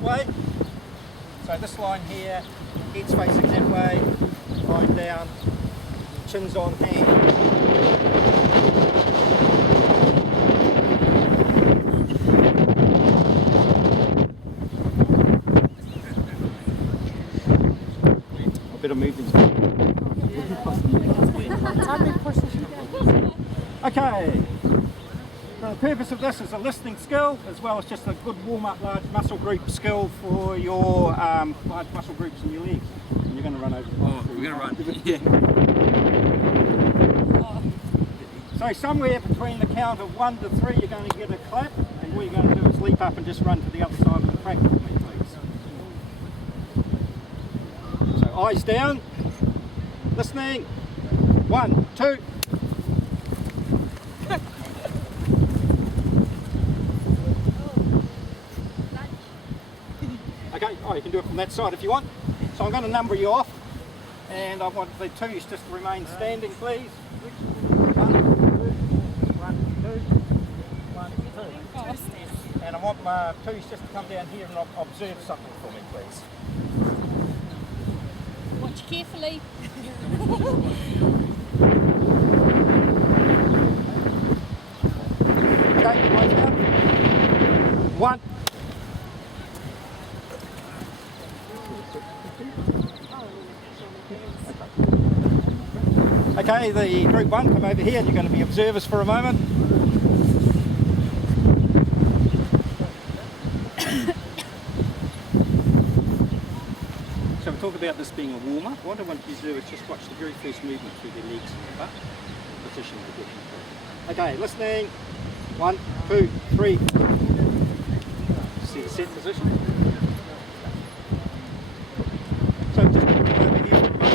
way. So this line here, head's facing that way, line down, chins on hand. I better move these. Okay. The purpose of this is a listening skill, as well as just a good warm-up large muscle group skill for your large muscle groups in your legs. And you're going to run over. Oh, we're going to run. Yeah. So somewhere between the count of 1 to 3, you're going to get a clap, and what you're going to do is leap up and just run to the other side of the track with me, please. So eyes down, listening. 1, 2. Okay, oh, you can do it from that side if you want. So I'm going to number you off, and I want the twos just to remain standing, please. 1, 2, 1, 2, 1, 2. And I want my twos just to come down here and observe something for me, please. Watch carefully. Okay, eyes down. 1. Okay, the group 1, come over here and you're going to be observers for a moment. So we talk about this being a warm-up. What I want you to do is just watch the very first movement through their legs and their butt. Position to get them. Okay, listening. 1, 2, 3. See the set position? So just over here for a moment.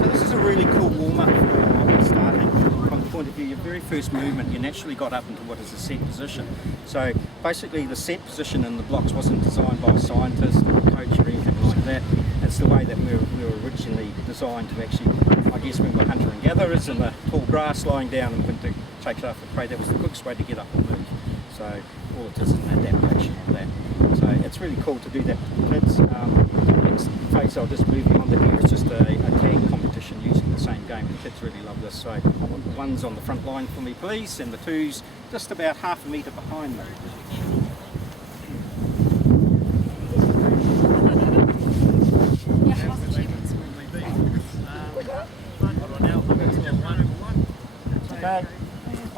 So this is a really cool warm-up for starting. From the point of view, your very first movement, you naturally got up into what is a set position. So basically the set position in the blocks wasn't designed by a scientist or a coach or anything like that. It's the way that we were originally designed to actually, I guess when we're hunter and gatherers in the tall grass lying down and winter chase after prey, that was the quickest way to get up and move. So all it is an adaptation of that. So it's really cool to do that with the kids. Next phase I'll just move you on to here. It's just a tag competition using the same game. The kids really love this. So I want the 1s on the front line for me please, and the 2s just about half a metre behind me. Okay,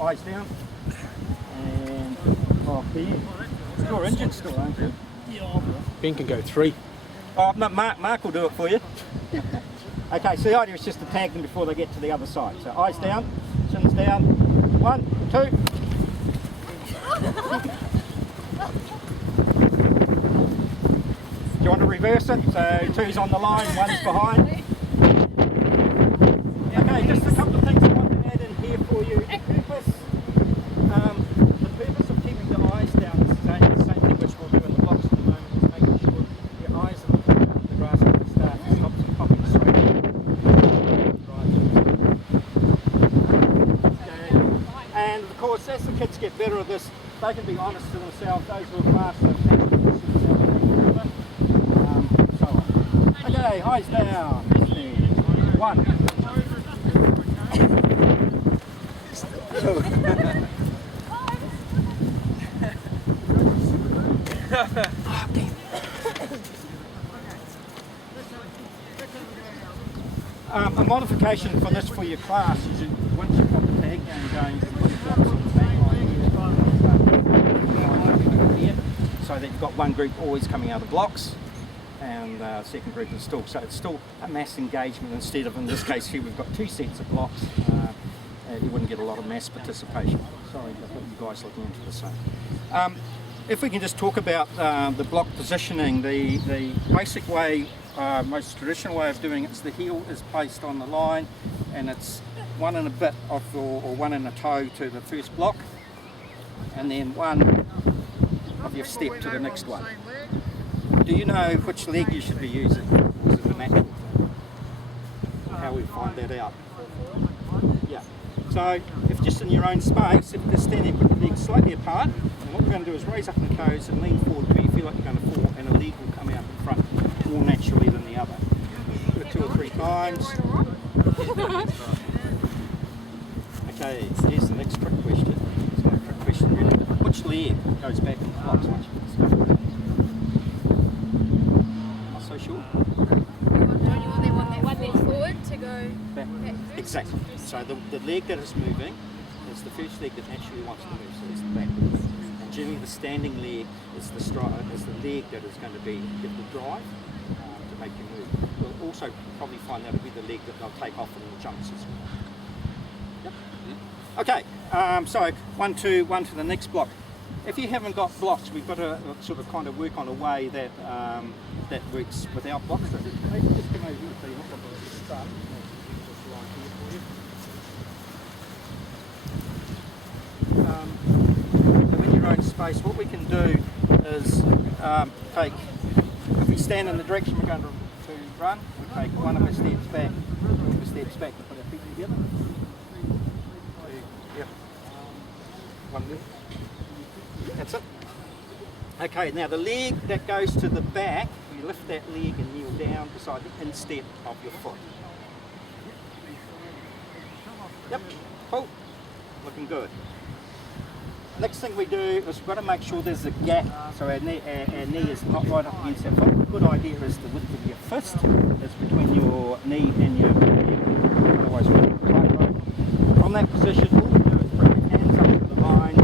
eyes down, and off here. You're injured still, aren't you? Ben can go 3. Oh, no, Mark will do it for you. Okay, so the idea is just to tag them before they get to the other side. So eyes down, chins down. 1, 2. Do you want to reverse it? So 2's on the line, 1's behind. Okay, just a couple of things I want to add in here for you. The purpose of keeping the eyes down is the same thing which we'll do in the blocks at the moment, is making sure your eyes are looking at the grass at the start. It stops them popping straight. Right. And of course, as the kids get better at this, they can be honest to themselves. Those who are faster, so on. Okay, eyes down. 1. A modification for this for your class is that once you've got the tag game going, you can put your blocks on the back line here, so that you've got one group always coming out of blocks, and second group is still, so it's still a mass engagement instead of, in this case here, we've got 2 sets of blocks. You wouldn't get a lot of mass participation. Sorry, I've got you guys looking into the same. If we can just talk about the block positioning, the basic way, most traditional way of doing it is the heel is placed on the line, and it's 1 and a bit off, or 1 and a toe to the first block, and then 1 of your step to the next one. Do you know which leg you should be using? Or is it the natural? How we find that out? Yeah. So if just in your own space, if you're standing with your legs slightly apart, and what we're going to do is raise up in the toes and lean forward where you feel like you're going to fall, and a leg will come out in front more naturally than the other. Do it 2 or 3 times. Okay, here's the next trick question. It's not a trick question really. Which leg goes back in the blocks? Not so sure. Don't you want the one that's forward to go Back. back? Exactly. So the leg that is moving is the first leg that actually wants to move, so it's the back. And generally the standing leg is the leg that is going to give the drive to make you move. You'll also probably find that'll be the leg that they'll take off in the jumps as well. Yep. Okay, so one to the next block. If you haven't got blocks, we've got to sort of kind of work on a way that that works without blocks. So maybe just come over here so you're not going to start. So in your own space, what we can do is take, if we stand in the direction we're going to run, we take one of our steps back, to put our feet together. One leg. That's it. Okay, now the leg that goes to the back, you lift that leg and kneel down beside the instep of your foot. Yep, cool. Looking good. Next thing we do is we've got to make sure there's a gap, so our knee is not right up against our foot. A good idea is the width of your fist is between your knee and your leg. Otherwise we'll get tight. From that position, all we do is bring your hands up to the line,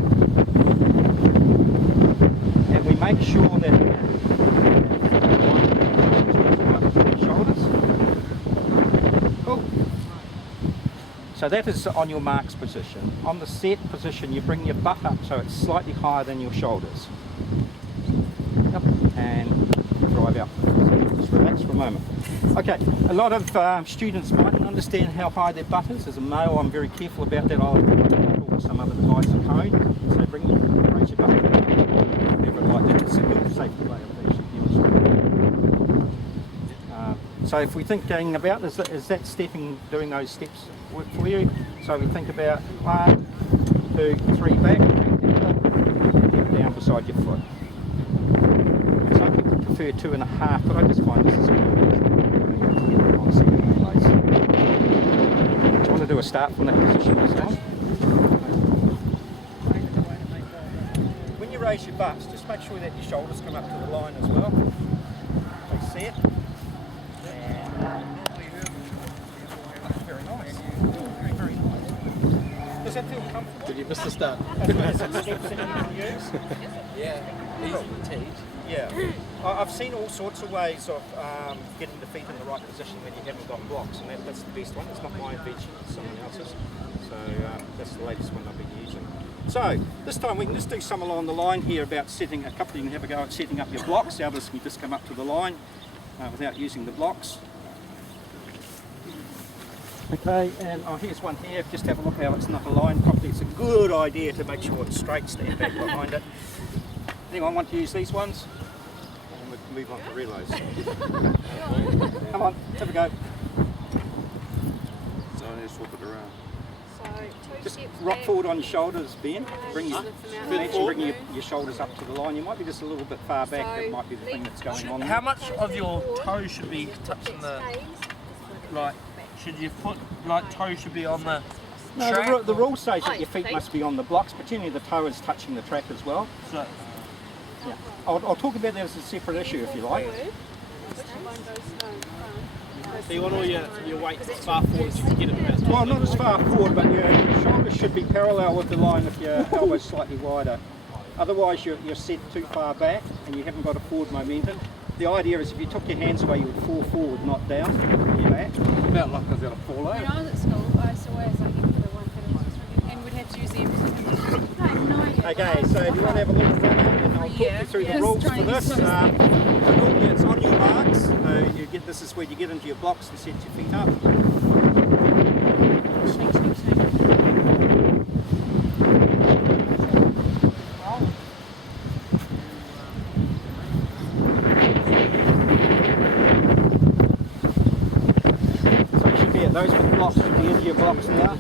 and we make sure that the shoulders. Cool. So that is on your marks position. On the set position, you bring your butt up so it's slightly higher than your shoulders. Yep. And drive out. So just relax for a moment. Okay, a lot of students mightn't understand how high their butt is. As a male, I'm very careful about that. I'll talk to some other guys at home. So raise your butt. Whatever like that. It's a good safety way of actually demonstrating. So if we think going about, is that stepping, doing those steps work for you? So we think about 1, 2, 3 back, down beside your foot. Some people prefer 2.5, but I just find this is good. Do you want to do a start from that position this time? When you raise your butts, just make sure that your shoulders come up to the line as well. They set. Very nice. Very nice. Does that feel comfortable? Did you miss the start? Is it steps that you can use? Yeah, easy to teach. Yeah. I've seen all sorts of ways of getting the feet in the right position when you haven't got blocks, and that's the best one. It's not my invention, it's someone else's. So that's the latest one I've been using. So this time we can just do some along the line here about setting, a couple you can have a go at setting up your blocks. The others can just come up to the line without using the blocks. Okay, and here's one here. Just have a look how it's not aligned properly. It's a good idea to make sure it's straight, stand back behind it. Anyone want to use these ones? And we can move on to reloads. Come on, let's have a go. So I need to swap it around. So two Just steps rock back. forward on your shoulders, Ben. Bring your, Lift them out. bring your shoulders up to the line. You might be just a little bit far back. That might be the thing that's going on. How much of your toe should be touching the, like, should your foot, like, toe should be on the No, track? the rule says that your feet must be on the blocks, but generally the toe is touching the track as well. So, Yeah. I'll talk about that as a separate issue if you like. So you want all your weight as far forward as you can get it. Well, not as far forward, but your shoulders should be parallel with the line if your elbow's slightly wider. Otherwise you're set too far back and you haven't got a forward momentum. The idea is if you took your hands away, you would fall forward, not down. Your back. About like I was going to fall When over. I was at school, I used to always like for the 130 and we'd have to use them. I have no idea. Okay, so do you want to have a little run out and I'll talk you through the rules for this. Normally it's on your marks. This is where you get into your blocks and set your feet up. So you should be at those blocks, should be into your blocks now.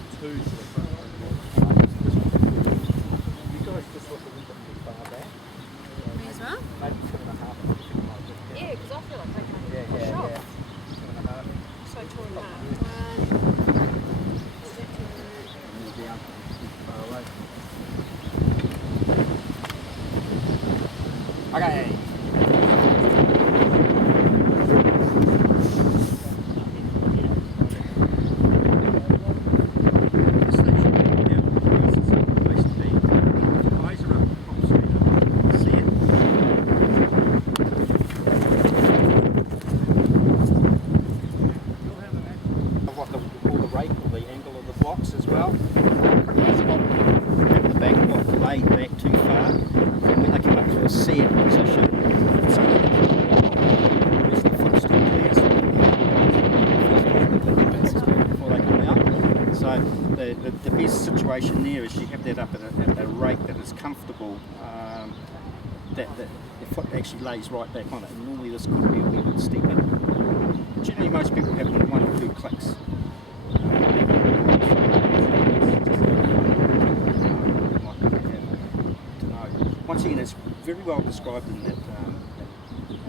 Okay. What they call the rake or the angle of the blocks as well. Have the back block laid back too far, and when they come up to a set position, so the foot's still clear, so before they come out. So the best situation there is you have that up at a rate that is comfortable, that the foot actually lays right back on it. And normally this could be a wee bit steeper. Generally most people have 1 or 2 clicks. Once again, it's very well described in that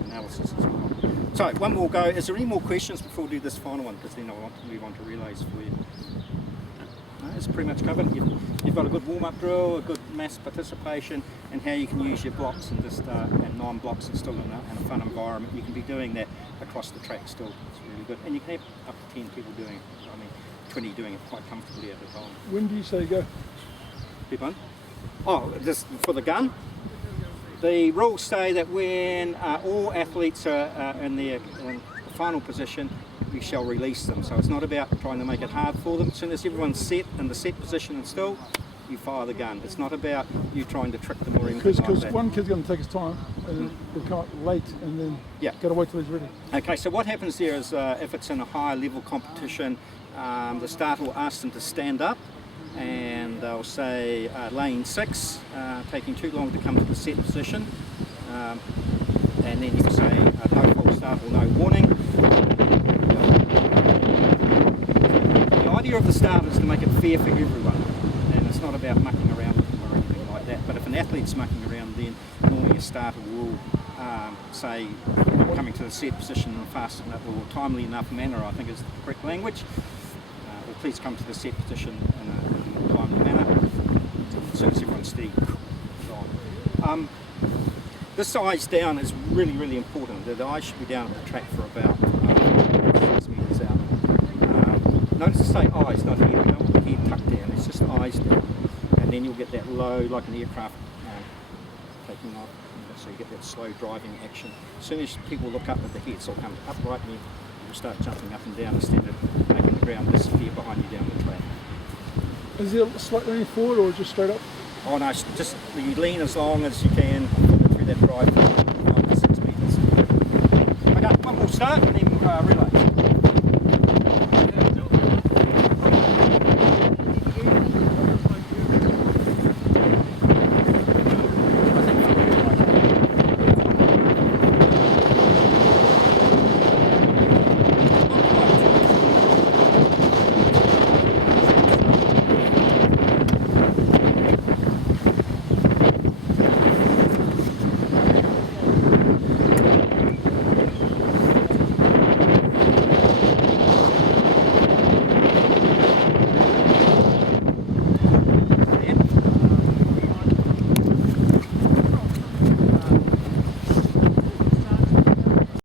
analysis as well. So, one more go. Is there any more questions before we do this final one? Because then I want to move on to relays for you. No, it's pretty much covered. You've got a good warm-up drill, a good mass participation, and how you can use your blocks and just and non-blocks and still in a fun environment. You can be doing that across the track still. It's really good, and you can have up to 10 people doing it. I mean, 20 doing it quite comfortably at a time. When do you say go? People? Oh, just for the gun. The rules say that when all athletes are in their final position, we shall release them. So it's not about trying to make it hard for them. As soon as everyone's set in the set position and still, you fire the gun. It's not about you trying to trick them or anything like that. Because one kid's going to take his time and he'll come up late and then got to wait till he's ready. Okay, so what happens there is if it's in a higher level competition, the starter will ask them to stand up, and they'll say lane 6, taking too long to come to the set position, and then you say no false start or no warning. The idea of the start is to make it fair for everyone, and it's not about mucking around with them or anything like that. But if an athlete's mucking around, then normally a starter will say coming to the set position in a fast enough or timely enough manner, I think is the correct language. Or please come to the set position in a more timely manner. As soon as everyone's steady, on. This size down is really, really important. The eyes should be down at the track for about 6 metres out. Notice to say eyes, not head. You don't want the head tucked down, it's just eyes down. And then you'll get that low, like an aircraft taking off. So you get that slow driving action. As soon as people look up at the heads, they'll come upright and you'll start jumping up and down instead of making the ground disappear behind you down the track. Is there a slight leaning forward or just straight up? Oh no, just you lean as long as you can through that drive, 5 to 6 metres. Okay, one more start and then relay.